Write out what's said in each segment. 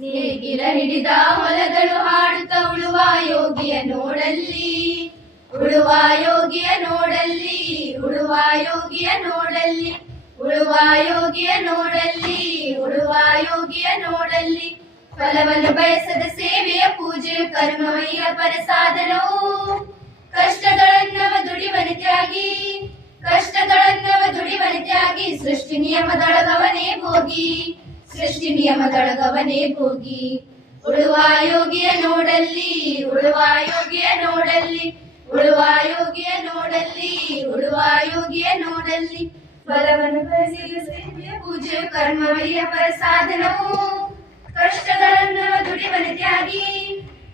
ನೇಗಿಲ ಹಿಡಿದ ಹೊಲದಳು ಹಾಡುತ್ತ ಉಳುವ ಯೋಗಿಯ ನೋಡಲ್ಲಿ, ಉಳುವ ಯೋಗಿಯ ನೋಡಲ್ಲಿ, ಉಳುವ ಯೋಗಿಯ ನೋಡಲ್ಲಿ, ಉಳುವ ಯೋಗಿಯ ನೋಡಲ್ಲಿ, ಉಳುವ ಯೋಗಿಯ ನೋಡಲ್ಲಿ. ಫಲವನ್ನು ಬಯಸದ ಸೇವೆಯ ಪೂಜೆ, ಕರ್ಮವಯ್ಯ ಪರಸಾಧನವು ಕಷ್ಟಗಳನ್ನವ ದುಡಿವನ ತ್ಯಾಗಿ ನಿಯಮದೊಳಗವನೇ ಭೋಗಿ. ಸೃಷ್ಟಿ ನಿಯಮದೊಳಗವನೇ ಭೋಗಿ. ಉಳುವ ಯೋಗಿಯ ನೋಡಲ್ಲಿ, ಉಳುವ ಯೋಗಿಯ ನೋಡಲ್ಲಿ, ಉಳುವ ಯೋಗಿಯ ನೋಡಲ್ಲಿ, ಉಳುವ ಯೋಗಿಯ ನೋಡಲ್ಲಿ. ಫಲವನ್ನು ಪರಿಶೀಲಿಸಿ ಪೂಜೆ ಕರ್ಮವಯ್ಯ ಪರಸಾಧನವು. ಕಷ್ಟಗಳನ್ನವ ದುಡಿಮನೆ ತ್ಯಾಗಿ,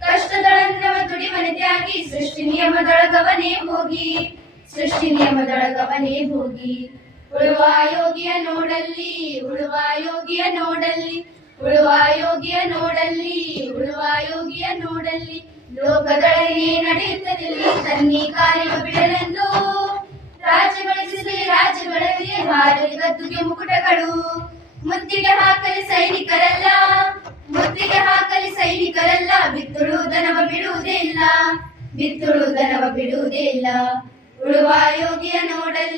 ಕಷ್ಟಗಳನ್ನವ ದುಡಿಮನೆ ತ್ಯಾಗಿ ಸೃಷ್ಟಿ ನಿಯಮದೊಳಗವನೇ ಭೋಗಿ. ಸೃಷ್ಟಿ ನಿಯಮದೊಳಗವನೇ ಭೋಗಿ. ಉಳುವ ಯೋಗಿಯ ನೋಡಲ್ಲಿ, ಉಳುವ ಯೋಗಿಯ ನೋಡಲ್ಲಿ, ಉಳುವ ಯೋಗಿಯ ನೋಡಲ್ಲಿ, ಉಳುವ ಯೋಗಿಯ ನೋಡಲ್ಲಿ. ಲೋಕದೊಳಗೆ ನಡೆಯುತ್ತದಿಲ್ಲ? ತನ್ನಿ ಕಾರ್ಯ ಬಿಡಲೆಂದು ರಾಜ್ಯ ಬಳಸಿದೆ ರಾಜ್ಯಗಳಲ್ಲಿ ಹಾರಲಿ ಗದ್ದುಗೆ ಮುಕುಟಗಳು. ಮುತ್ತಿಗೆ ಹಾಕಲಿ ಸೈನಿಕರಲ್ಲ, ಮುತ್ತಿಗೆ ಹಾಕಲಿ ಸೈನಿಕರಲ್ಲ. ಬಿತ್ತುಳುವುದನವ ಬಿಡುವುದೇ ಇಲ್ಲ ಬಿತ್ತುಳುವುದನವ ಬಿಡುವುದೇ ಇಲ್ಲ. ಉಳುವ ಯೋಗಿಯ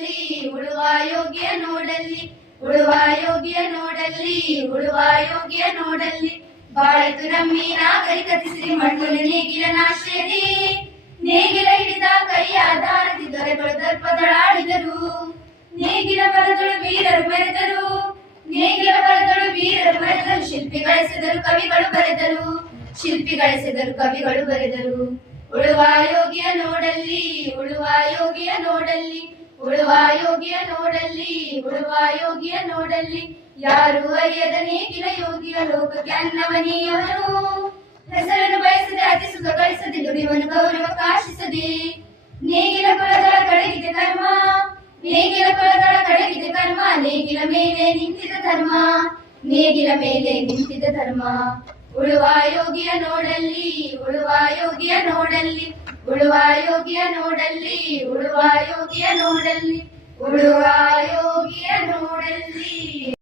ನೋಡಲ್ಲಿ ಉಳುವ ಯೋಗ್ಯ ನೋಡಲ್ಲಿ ಉಳುವ ಯೋಗ್ಯ ನೋಡಲ್ಲಿ ಉಳುವ ಯೋಗ್ಯ ನೋಡಲ್ಲಿ ಬಾಳಿತು ನಮ್ಮಿ ನಾಗರಿಕತೆ ಮಣ್ಣು ನೇಗಿಲ ನಾಶದಿ ನೇಗಿಲ ಹಿಡಿದ ಕೈ ಆಧಾರದಿ ದೊರೆಗಳು ದರ್ಪದಳಾಡಿದರು. ನೇಗಿಲ ಬರದಳು ವೀರರು ಮೆರೆದರು. ನೇಗಿಲ ಬರದಳು ವೀರರು ಮೆರೆದರು. ಶಿಲ್ಪಿ ಗಳಿಸಿದರು, ಕವಿಗಳು ಬರೆದರು. ಶಿಲ್ಪಿ ಗಳಿಸಿದರು, ಕವಿಗಳು ಬರೆದರು. ಉಳುವ ಯೋಗಿಯ ನೋಡಲ್ಲಿ ಉಳುವ ಯೋಗಿಯ ನೋಡಲ್ಲಿ ಉಳುವ ಯೋಗಿಯ ನೋಡಲ್ಲಿ, ಉಳುವ ಯೋಗಿಯ ನೋಡಲ್ಲಿ, ಯಾರು ಅರಿಯದ ನೇಗಿಲ ಯೋಗಿಯ ಲೋಕಕ್ಕೆ ಅನ್ನವನೀಯವರು ಹೆಸರನ್ನು ಬಯಸದೆ ಅತಿ ಸುಖ ಗಳಿಸದೆ ದುಡಿಯುವನು ಗೌರವ ಕಾಶಿಸದೆ. ನೇಗಿಲ ಕುಲದಳ ಕಡೆಗಿದೆ ಕರ್ಮ, ನೇಗಿಲ ಕುಲದಳ ಕಡೆಗಿದೆ ಕರ್ಮ, ನೇಗಿಲ ಮೇಲೆ ನಿಂತಿದ ಧರ್ಮ, ನೇಗಿಲ ಮೇಲೆ ನಿಂತಿದ ಧರ್ಮ. ಉಳುವ ಯೋಗಿಯ ನೋಡಲ್ಲಿ, ಉಳುವ ಯೋಗಿಯ ನೋಡಲ್ಲಿ, ಉಳುವ ಯೋಗಿಯ ನೋಡಲ್ಲಿ, ಉಳುವ ಯೋಗಿಯ ನೋಡಲ್ಲಿ, ಉಳುವ ಯೋಗಿಯ ನೋಡಲ್ಲಿ.